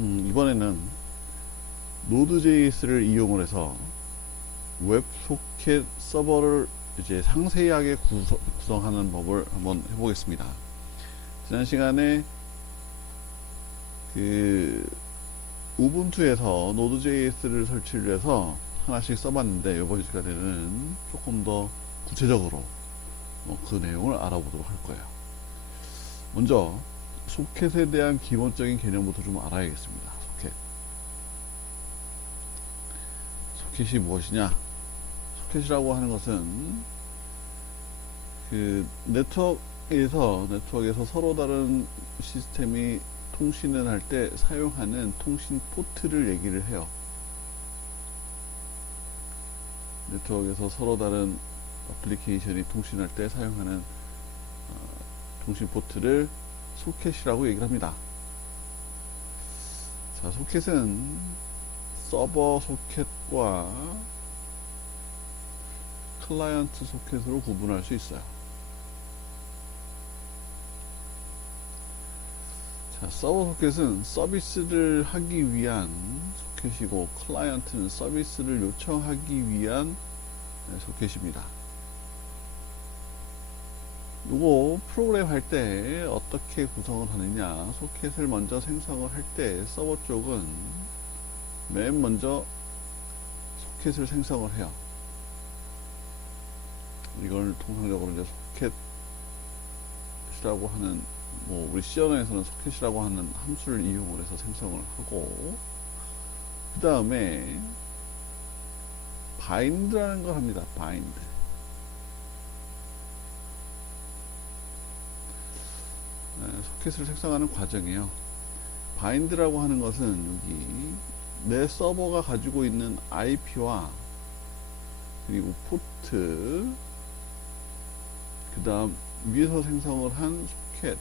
이번에는 Node.js를 이용을 해서 웹소켓 서버를 이제 상세하게 구성하는 법을 한번 해보겠습니다. 지난 시간에 우분투에서 Node.js를 설치를 해서 하나씩 써봤는데, 이번 시간에는 조금 더 구체적으로 그 내용을 알아보도록 할 거예요. 먼저 소켓에 대한 기본적인 개념부터 좀 알아야겠습니다. 소켓이 무엇이냐? 소켓이라고 하는 것은 네트워크에서 서로 다른 시스템이 통신을 할 때 사용하는 통신 포트를 얘기를 해요. 네트워크에서 서로 다른 어플리케이션이 통신할 때 사용하는 통신 포트를 소켓이라고 얘기를 합니다. 자, 소켓은 서버 소켓과 클라이언트 소켓으로 구분할 수 있어요. 자, 서버 소켓은 서비스를 하기 위한 소켓이고, 클라이언트는 서비스를 요청하기 위한 소켓입니다. 요거 프로그램 할 때 어떻게 구성을 하느냐? 소켓을 먼저 생성을 할 때 서버 쪽은 맨 먼저 소켓을 생성을 해요. 이걸 통상적으로 이제 소켓이라고 하는, 우리 C 언어에서는 소켓이라고 하는 함수를 이용을 해서 생성을 하고, 그 다음에 바인드라는 걸 합니다. 바인드. 소켓을 생성하는 과정이에요. 바인드라고 하는 것은 여기 내 서버가 가지고 있는 IP와 그리고 포트, 그 다음 위에서 생성을 한 소켓,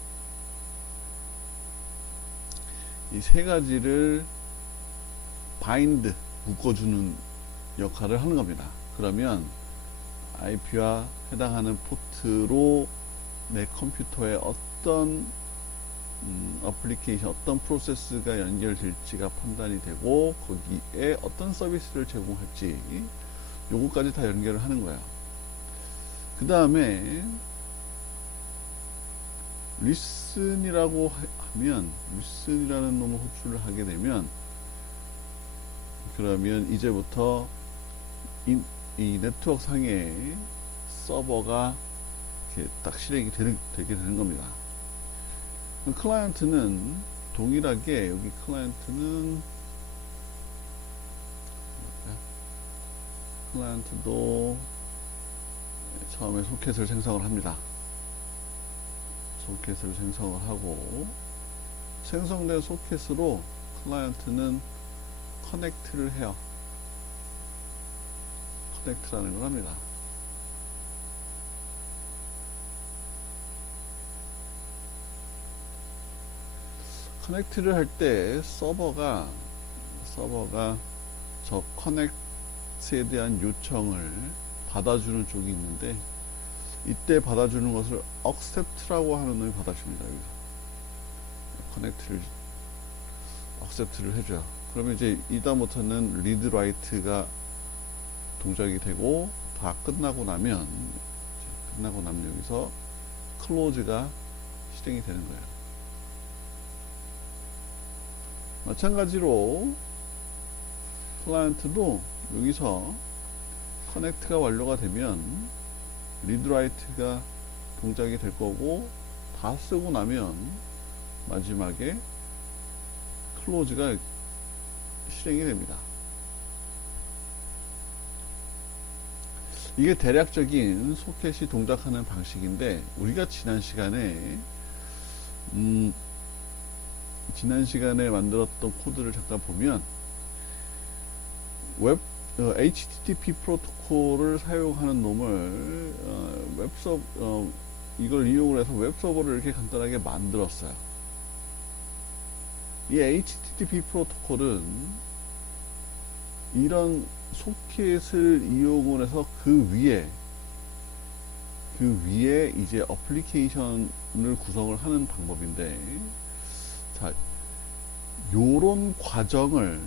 이 세 가지를 바인드, 묶어주는 역할을 하는 겁니다. 그러면 IP와 해당하는 포트로 내 컴퓨터에 어떤 어플리케이션, 어떤 프로세스가 연결될지가 판단이 되고, 거기에 어떤 서비스를 제공할지, 요거까지 다 연결을 하는 거야. 그 다음에 리슨이라고 하면, 리슨이라는 놈을 호출을 하게 되면, 그러면 이제부터 이 네트워크 상에 서버가 이렇게 딱 실행이 되게 되는 겁니다. 클라이언트는 동일하게, 여기 클라이언트도 처음에 소켓을 생성을 합니다. 소켓을 생성을 하고, 생성된 소켓으로 클라이언트는 커넥트를 해요. 커넥트라는 걸 합니다. 커넥트를 할 때 서버가 저 커넥트에 대한 요청을 받아주는 쪽이 있는데, 이때 받아주는 것을 accept라고 하는 놈이 받아줍니다. 여기서 커넥트를 accept를 해줘요. 그러면 이제 이다음부터는 read write가 동작이 되고, 다 끝나고 나면 여기서 close가 실행이 되는 거예요. 마찬가지로 클라이언트도 여기서 커넥트가 완료가 되면 리드 라이트가 동작이 될 거고, 다 쓰고 나면 마지막에 클로즈가 실행이 됩니다. 이게 대략적인 소켓이 동작하는 방식인데, 우리가 지난 시간에 만들었던 코드를 잠깐 보면, HTTP 프로토콜을 사용하는 놈을 이걸 이용을 해서 웹서버를 이렇게 간단하게 만들었어요. 이 HTTP 프로토콜은 이런 소켓을 이용을 해서 그 위에 이제 어플리케이션을 구성을 하는 방법인데, 자, 요런 과정을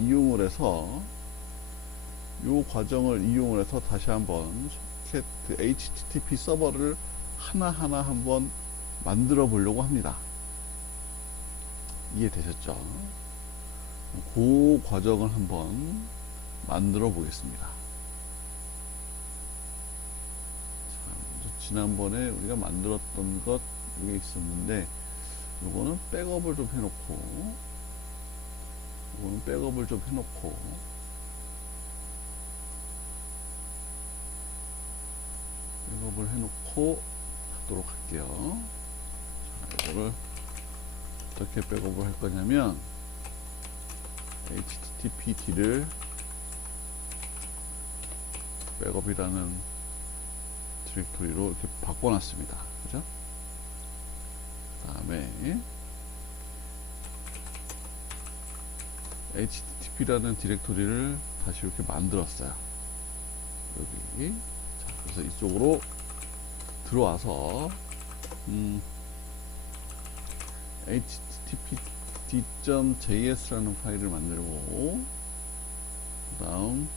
이용을 해서 다시 한번 소켓 HTTP 서버를 하나하나 한번 만들어 보려고 합니다. 이해되셨죠? 그 과정을 한번 만들어 보겠습니다. 자, 먼저 지난번에 우리가 만들었던 것 이게 있었는데, 요거는 백업을 좀 해놓고, 하도록 할게요. 자, 이거를 어떻게 백업을 할 거냐면, httpd를 백업이라는 디렉토리로 이렇게 바꿔놨습니다. 그죠? 그 다음에 http라는 디렉토리를 다시 이렇게 만들었어요. 여기. 자, 그래서 이쪽으로 들어와서 httpd.js라는 파일을 만들고, 그 다음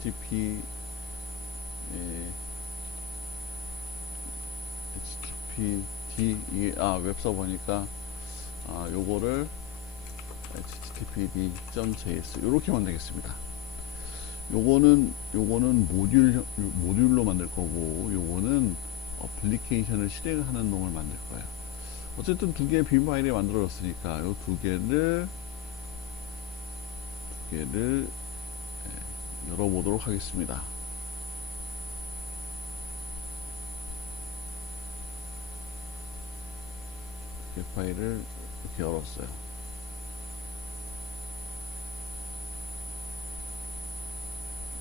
httpd 웹서버니까 요거를 httpd.js 이렇게 만들겠습니다. 요거는 모듈로 만들 거고, 요거는 어플리케이션을 실행하는 놈을 만들 거예요. 어쨌든 두 개의 빈 파일이 만들어졌으니까 요 두 개를 열어보도록 하겠습니다. 두 개 파일을 이렇게 열었어요.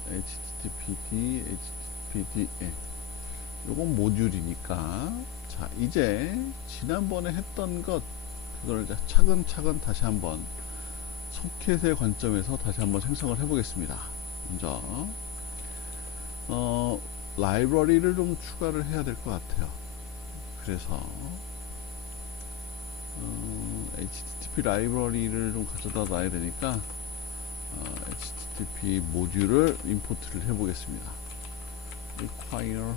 httpd 요건 모듈이니까, 자, 이제 지난번에 했던 것 그걸 이제 차근차근 다시 한번 소켓의 관점에서 다시 한번 생성을 해 보겠습니다. 먼저 라이브러리를 좀 추가를 해야 될 것 같아요. 그래서 http 라이브러리를 좀 가져다 놔야 되니까 http 모듈을 임포트를 해 보겠습니다. require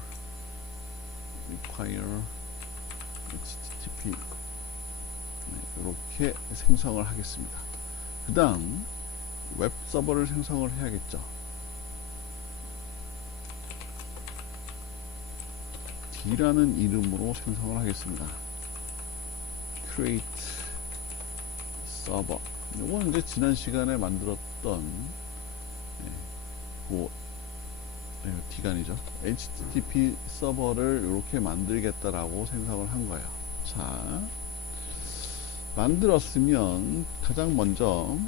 http 이렇게 생성을 하겠습니다. 그 다음 웹 서버를 생성을 해야겠죠. D라는 이름으로 생성을 하겠습니다. create server. 이건 이제 지난 시간에 만들었던 D가 아니죠. HTTP 서버를 이렇게 만들겠다라고 생성을 한 거예요. 자, 만들었으면 가장 먼저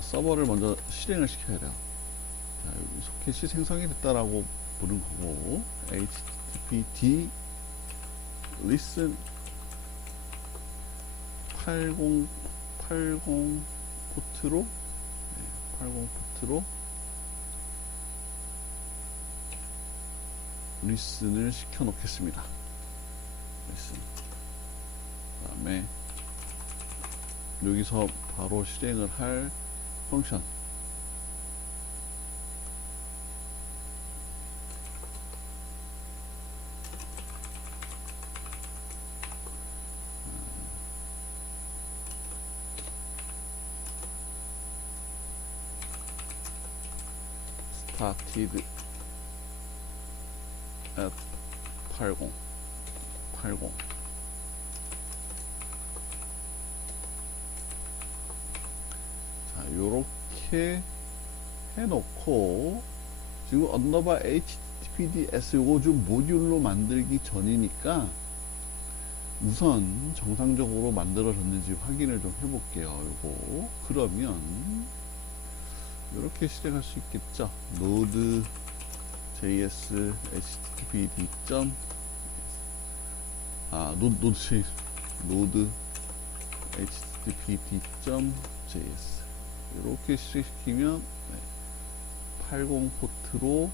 서버를 먼저 실행을 시켜야 돼요. 자, 여기 소켓이 생성이 됐다라고 부른 거고, httpd listen 80 포트로 리슨을 시켜 놓겠습니다. 리슨. 그 다음에 여기서 바로 실행을 할 펑션 started at 80 자, 요렇게 해놓고 지금 언더바 httpds 요거 좀 모듈로 만들기 전이니까 우선 정상적으로 만들어졌는지 확인을 좀 해볼게요. 요거 그러면 이렇게 실행할 수 있겠죠. node js httpd node httpd.js 이렇게 실행시키면 80 포트로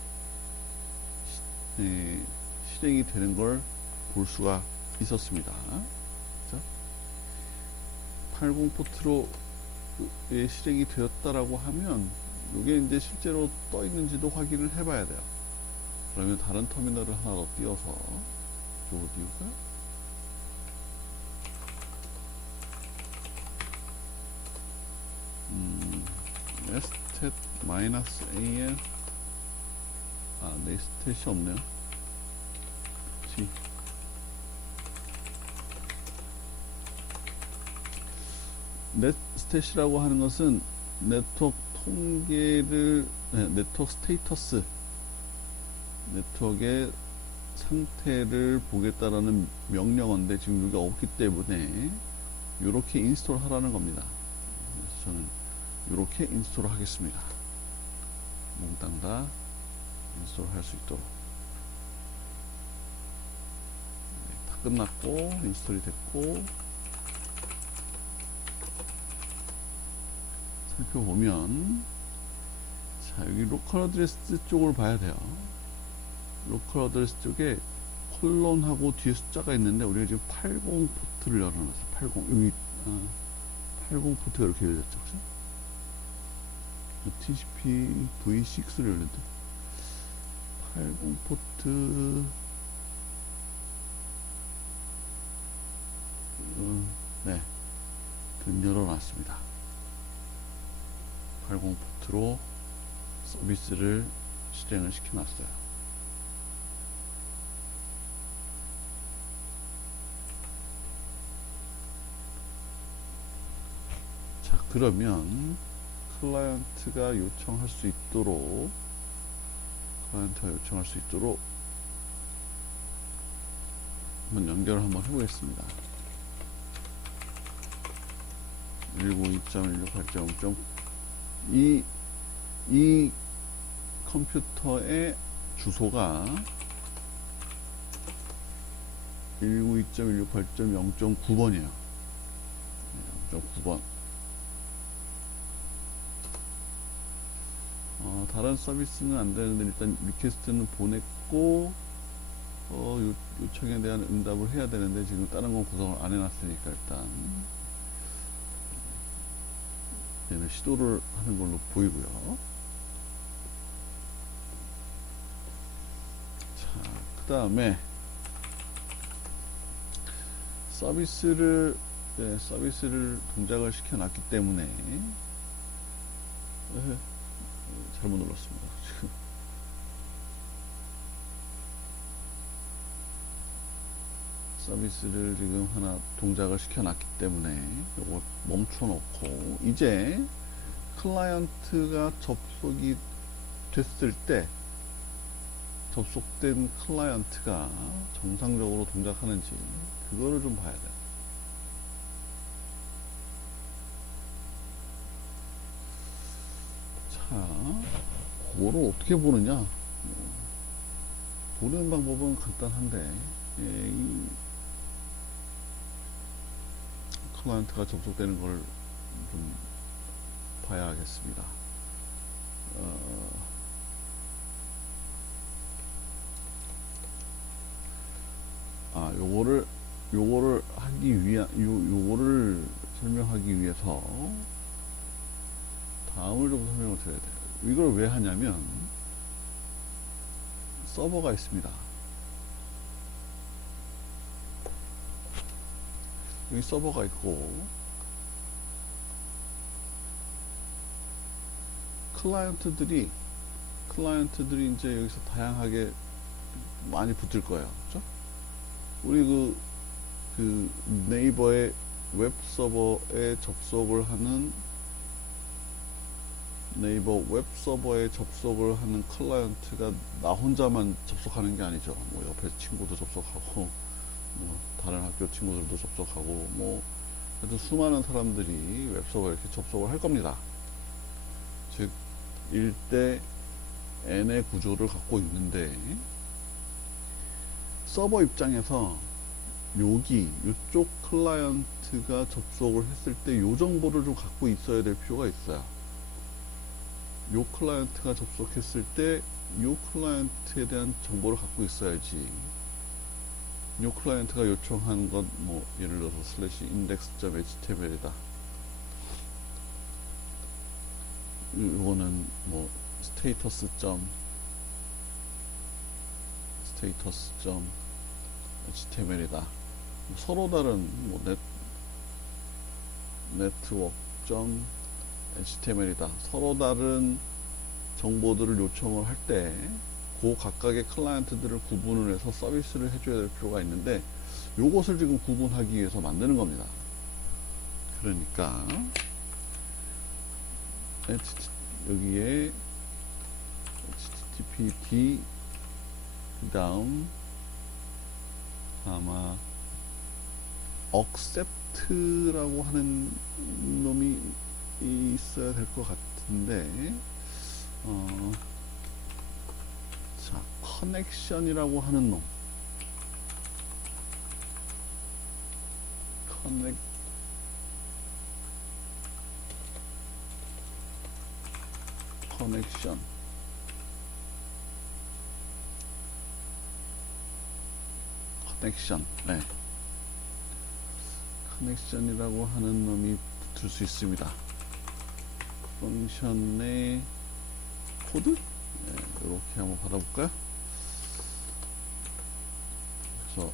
실행이 되는 걸 볼 수가 있었습니다. 80 포트로 실행이 되었다라고 하면 이게 이제 실제로 떠 있는지도 확인을 해봐야 돼요. 그러면 다른 터미널을 하나 더 띄워서 이쪽으로 띄울까요? nested -an nestet이 없네요. G 넷스탯이라고 하는 것은 네트워크 통계를 네트워크 스테이터스 네트워크의 상태를 보겠다라는 명령어인데 지금 여기가 없기 때문에 이렇게 인스톨 하라는 겁니다. 그래서 저는 이렇게 인스톨을 하겠습니다. 몽땅 다 인스톨 할 수 있도록. 다 끝났고 인스톨이 됐고 살펴보면 자 여기 로컬 어드레스 쪽을 봐야 돼요. 로컬 어드레스 쪽에 콜론하고 뒤에 숫자가 있는데 우리가 지금 80 포트를 열어놨어요. 80 여기 80 포트가 이렇게 열렸죠. 그죠? TCP V6를 열렸는데 80 포트 네 열어놨습니다. 80 포트로 서비스를 실행을 시켜놨어요. 자 그러면 클라이언트가 요청할 수 있도록 한번 연결을 한번 해보겠습니다. 192.168.0. 이 컴퓨터의 주소가 192.168.0.9번이에요. 0.9번. 다른 서비스는 안 되는데 일단 리퀘스트는 보냈고 요청에 대한 응답을 해야 되는데 지금 다른 건 구성을 안 해놨으니까 일단 얘는 시도를 하는 걸로 보이고요. 자, 그 다음에 서비스를 동작을 시켜놨기 때문에 잘못 눌렀습니다. 지금 서비스를 지금 하나 동작을 시켜놨기 때문에 이거 멈춰놓고 이제 클라이언트가 접속이 됐을 때 접속된 클라이언트가 정상적으로 동작하는지 그거를 좀 봐야 돼요. 자, 그거를 어떻게 보느냐? 보는 방법은 간단한데 이 클라이언트가 접속되는 걸 좀 봐야겠습니다. 요거를 하기 위한 요거를 설명하기 위해서 다음을 좀 설명을 드려야 돼요. 이걸 왜 하냐면 서버가 있습니다. 여기 서버가 있고 클라이언트들이 이제 여기서 다양하게 많이 붙을 거예요. 그렇죠? 우리 그 네이버의 웹 서버에 접속을 하는 네이버 웹 서버에 접속을 하는 클라이언트가 나 혼자만 접속하는 게 아니죠. 뭐 옆에 친구도 접속하고 뭐 다른 학교 친구들도 접속하고 뭐 하여튼 수많은 사람들이 웹 서버에 이렇게 접속을 할 겁니다. 즉 1대 n의 구조를 갖고 있는데 서버 입장에서 이쪽 클라이언트가 접속을 했을 때 이 정보를 좀 갖고 있어야 될 필요가 있어요. 요 클라이언트가 접속했을 때 요 클라이언트에 대한 정보를 갖고 있어야지. 요 클라이언트가 요청한 것, 뭐 예를 들어서 슬래시 index.html이다. 요거는 뭐 status.html이다. 서로 다른 뭐 network.html이다. 서로 다른 정보들을 요청을 할 때 그 각각의 클라이언트들을 구분을 해서 서비스를 해줘야 될 필요가 있는데 요것을 지금 구분하기 위해서 만드는 겁니다. 그러니까 여기에 httpd 다음 아마 accept라고 하는 놈이 있어야 될 것 같은데 자, connection이라고 하는 놈 connection 네. connection이라고 하는 놈이 붙을 수 있습니다. 펑션의 코드 네, 이렇게 한번 받아볼까요? 그래서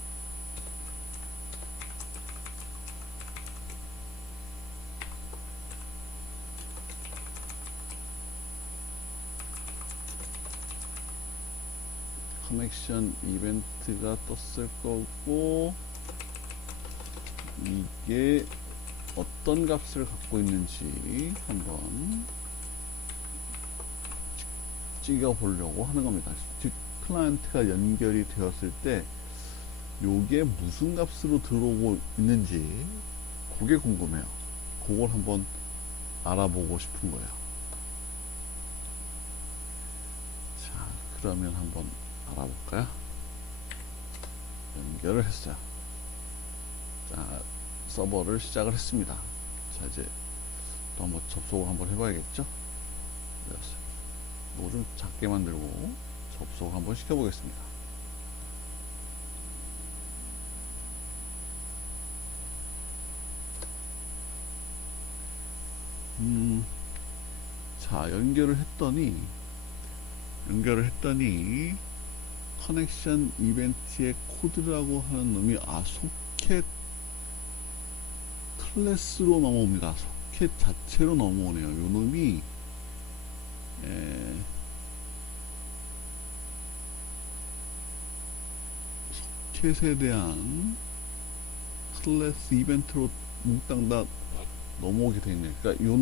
커넥션 이벤트가 떴을 거고 이게 어떤 값을 갖고 있는지 한번 찍어 보려고 하는 겁니다. 즉 클라이언트가 연결이 되었을 때 요게 무슨 값으로 들어오고 있는지 그게 궁금해요. 그걸 한번 알아보고 싶은 거예요. 자, 그러면 한번 알아볼까요? 연결을 했어요. 자, 서버를 시작을 했습니다. 자, 이제 또 한번 접속을 한번 해봐야겠죠? 뭐 좀 작게 만들고 접속을 한번 시켜보겠습니다. 자, 연결을 했더니 커넥션 이벤트의 코드라고 하는 놈이 소켓 클래스로 넘어옵니다. 소켓 자체로 넘어오네요. 요 놈이 소켓에 대한 클래스 이벤트로 몽땅 다 넘어오게 되어 있네요. 그러니까 요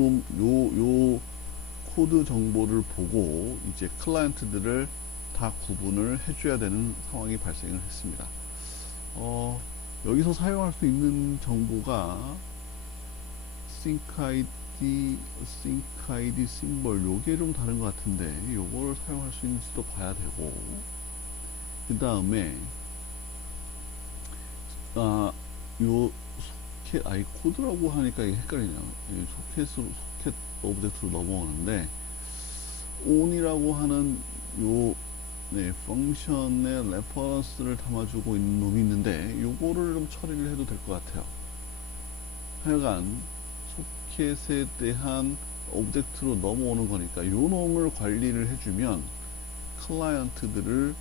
코드 정보를 보고 이제 클라이언트들을 다 구분을 해줘야 되는 상황이 발생을 했습니다. 여기서 사용할 수 있는 정보가 sync ID 심벌 요게 좀 다른 것 같은데 요거를 사용할 수 있는지도 봐야 되고 그 다음에 요 소켓 코드라고 하니까 이게 헷갈리네요. 소켓 오브젝트로 넘어오는데 on이라고 하는 요 펑션의 레퍼런스를 담아주고 있는 놈이 있는데 요거를 좀 처리를 해도 될 것 같아요. 하여간 소켓에 대한 오브젝트로 넘어오는 거니까 요 놈을 관리를 해주면 클라이언트들을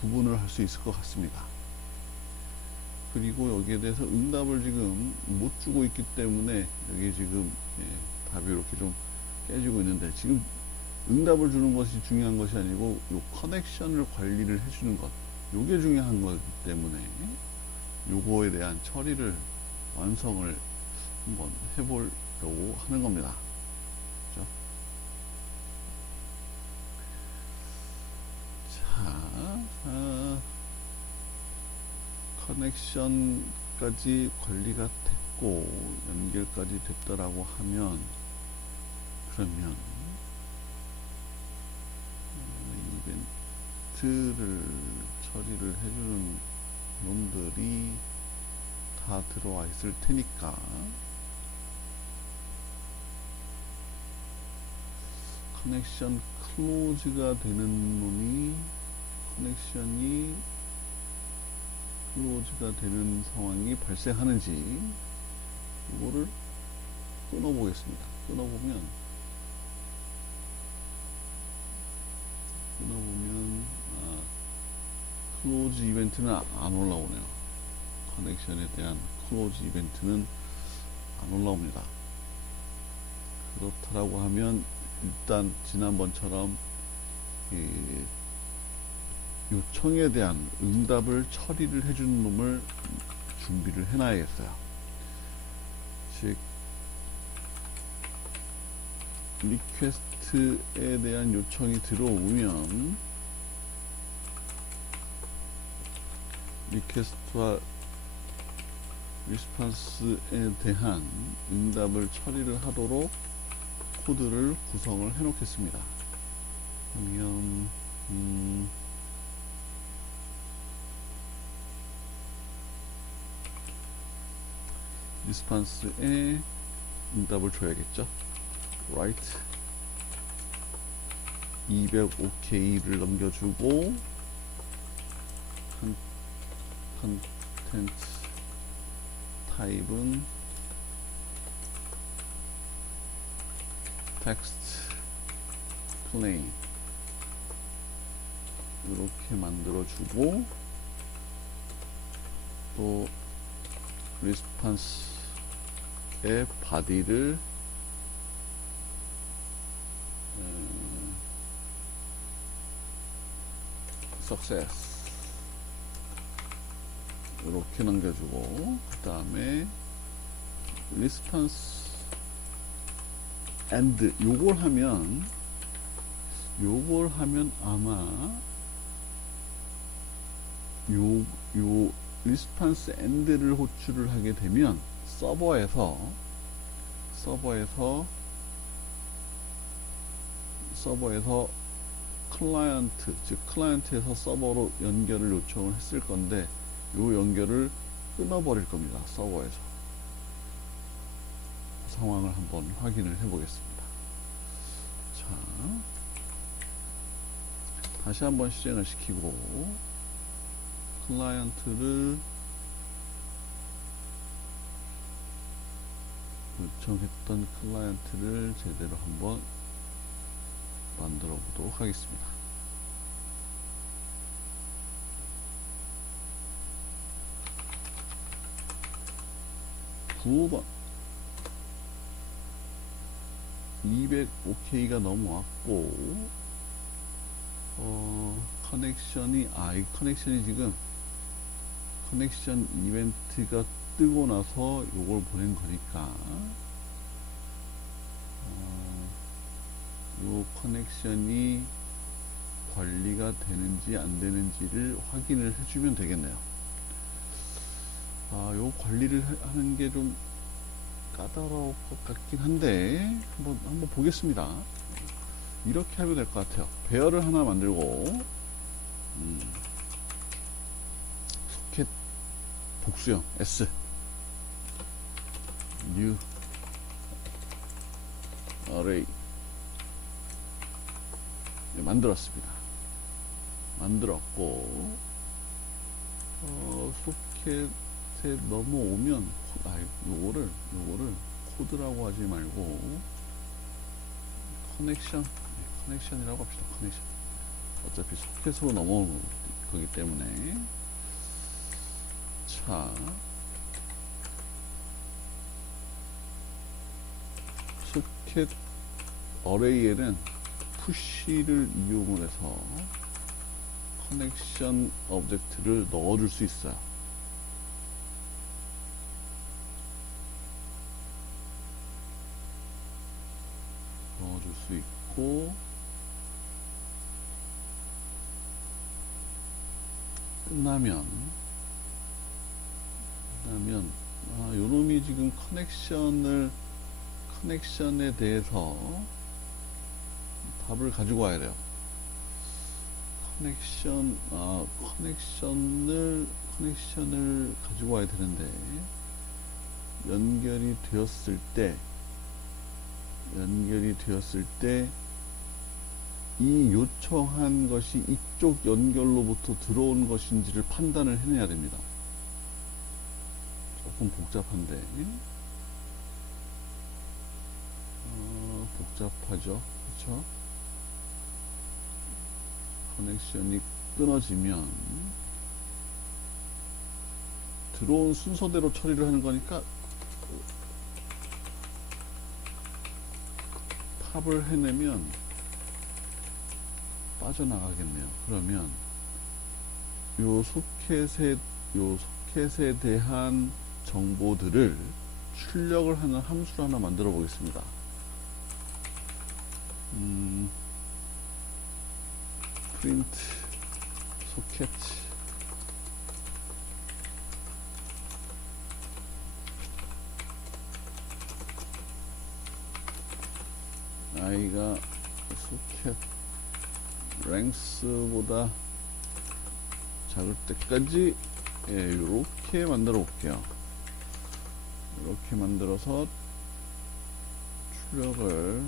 구분을 할 수 있을 것 같습니다. 그리고 여기에 대해서 응답을 지금 못 주고 있기 때문에 여기 지금 답이 이렇게 좀 깨지고 있는데 지금 응답을 주는 것이 중요한 것이 아니고 요 커넥션을 관리를 해주는 것 요게 중요한 거기 때문에 요거에 대한 처리를 완성을 한번 해보려고 하는 겁니다. 그렇죠? 자, 커넥션까지 관리가 됐고 연결까지 됐다라고 하면 그러면 이벤트를 처리를 해주는 놈들이 다 들어와 있을 테니까 커넥션 클로즈가 되는 놈이 커넥션이 클로즈가 되는 상황이 발생하는지 이거를 끊어보겠습니다. 끊어보면 클로즈 이벤트는 안 올라오네요. 커넥션에 대한 클로즈 이벤트는 안 올라옵니다. 그렇다라고 하면 일단 지난번처럼 요청에 대한 응답을 처리를 해주는 놈을 준비를 해놔야겠어요. 즉 리퀘스트에 대한 요청이 들어오면 리퀘스트와 리스폰스에 대한 응답을 처리를 하도록 코드를 구성을 해 놓겠습니다. 그러면 리스폰스에 응답을 줘야겠죠. write 200ok를 넘겨주고 컨텐트 타입은 text plain 이렇게 만들어주고 또 response의 body를 success 이렇게 남겨주고 그 다음에 response and 요걸 하면 아마 요 response and를 호출을 하게 되면 서버에서 클라이언트 즉 클라이언트에서 서버로 연결을 요청을 했을 건데 요 연결을 끊어버릴 겁니다. 서버에서 상황을 한번 확인을 해 보겠습니다. 자, 다시 한번 실행을 시키고 클라이언트를 요청했던 클라이언트를 제대로 한번 만들어 보도록 하겠습니다. (9번) 200ok가 넘어왔고 커넥션이 이 커넥션이 지금 커넥션 이벤트가 뜨고 나서 요걸 보낸 거니까 요 커넥션이 관리가 되는지 안 되는지를 확인을 해주면 되겠네요. 요 관리를 하는 게 좀 까다로울 것 같긴 한데 한번 보겠습니다. 이렇게 하면 될 것 같아요. 배열을 하나 만들고 소켓 복수형 S new array 만들었습니다. 만들었고 소켓에 넘어오면 요거를 코드라고 하지 말고 커넥션이라고 합시다. 커넥션 어차피 소켓으로 넘어오는 거기 때문에 자 소켓 어레이에는 푸시를 이용을 해서 커넥션 오브젝트를 넣어줄 수 있어요. 넣어줄 수 있고 끝나면 요놈이 지금 커넥션에 대해서 답을 가지고 와야 돼요. 커넥션을 가지고 와야 되는데 연결이 되었을 때 이 요청한 것이 이쪽 연결로부터 들어온 것인지를 판단을 해내야 됩니다. 조금 복잡한데, 복잡하죠. 그렇죠? 커넥션이 끊어지면 들어온 순서대로 처리를 하는 거니까 탑을 해내면 빠져나가겠네요. 그러면 요 소켓에 대한 정보들을 출력을 하는 함수를 하나 만들어 보겠습니다. 프린트 소켓 i가 소켓 랭스보다 작을 때까지 이렇게 만들어 볼게요. 이렇게 만들어서 출력을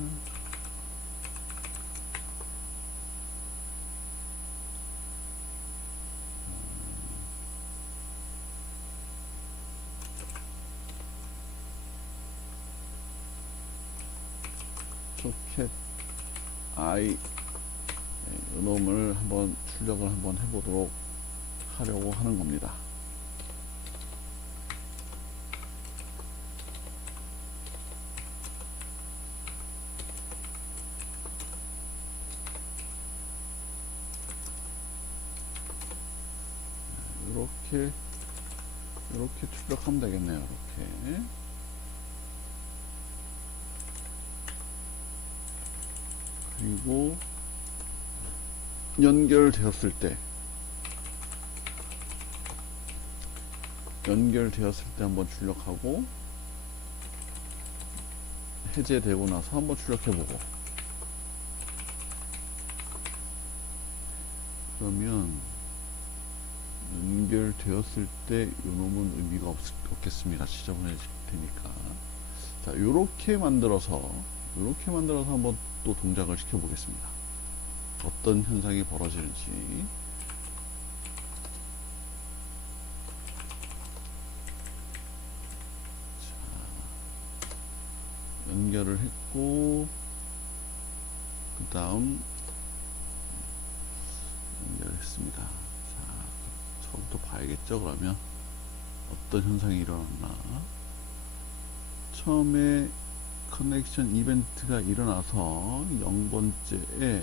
소켓 i 이놈을 한번 출력을 한번 해보도록 하려고 하는 겁니다. 이렇게 출력하면 되겠네요. 이렇게. 그리고 연결되었을 때 한번 출력하고 해제되고 나서 한번 출력해보고 그러면 연결되었을 때 요놈은 의미가 없겠습니다. 지저분해질 테니까. 자, 요렇게 만들어서 한번 또 동작을 시켜 보겠습니다. 어떤 현상이 벌어지는지. 자, 연결을 했고 그 다음 연결했습니다. 자, 처음부터 봐야겠죠. 그러면 어떤 현상이 일어났나. 처음에 커넥션 이벤트가 일어나서 0번째에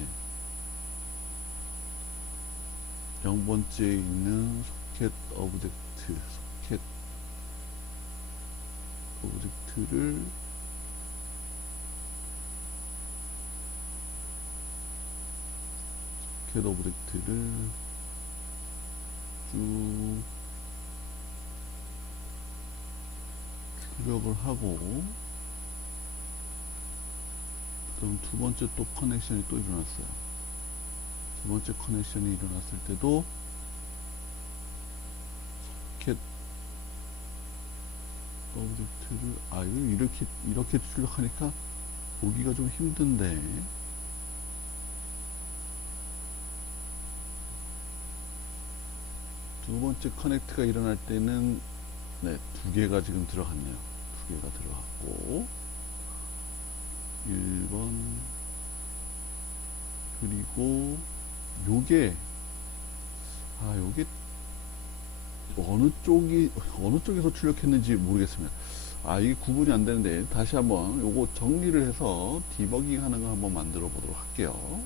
있는 소켓 오브젝트를 쭉 출력을 하고 그럼 두 번째 또 커넥션이 또 일어났어요. 두 번째 커넥션이 일어났을 때도 소켓 오브젝트를 이렇게 출력하니까 보기가 좀 힘든데 두 번째 커넥트가 일어날 때는 두 개가 지금 들어갔네요. 두 개가 들어갔고 1번 그리고 요게 어느 쪽에서 출력했는지 모르겠습니다. 이게 구분이 안 되는데 다시 한번 요거 정리를 해서 디버깅 하는 거 한번 만들어 보도록 할게요.